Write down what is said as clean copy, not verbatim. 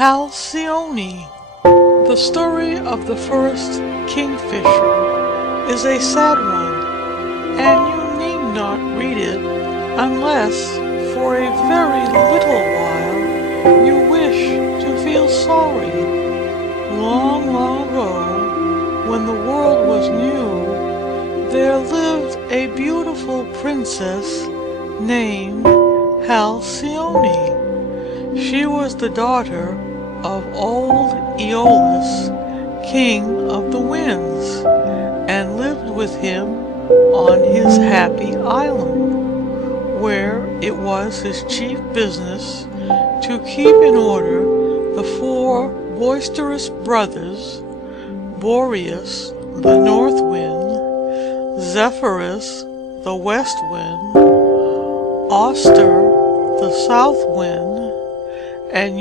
Halcyone. The story of the first kingfisher is a sad one, and you need not read it unless, for a very little while, you wish to feel sorry. Long, long ago, when the world was new, there lived a beautiful princess named Halcyone. She was the daughter of old Aeolus, king of the winds, and lived with him on his happy island, where it was his chief business to keep in order the four boisterous brothers: Boreas, the north wind; Zephyrus, the west wind; Auster, the south wind; and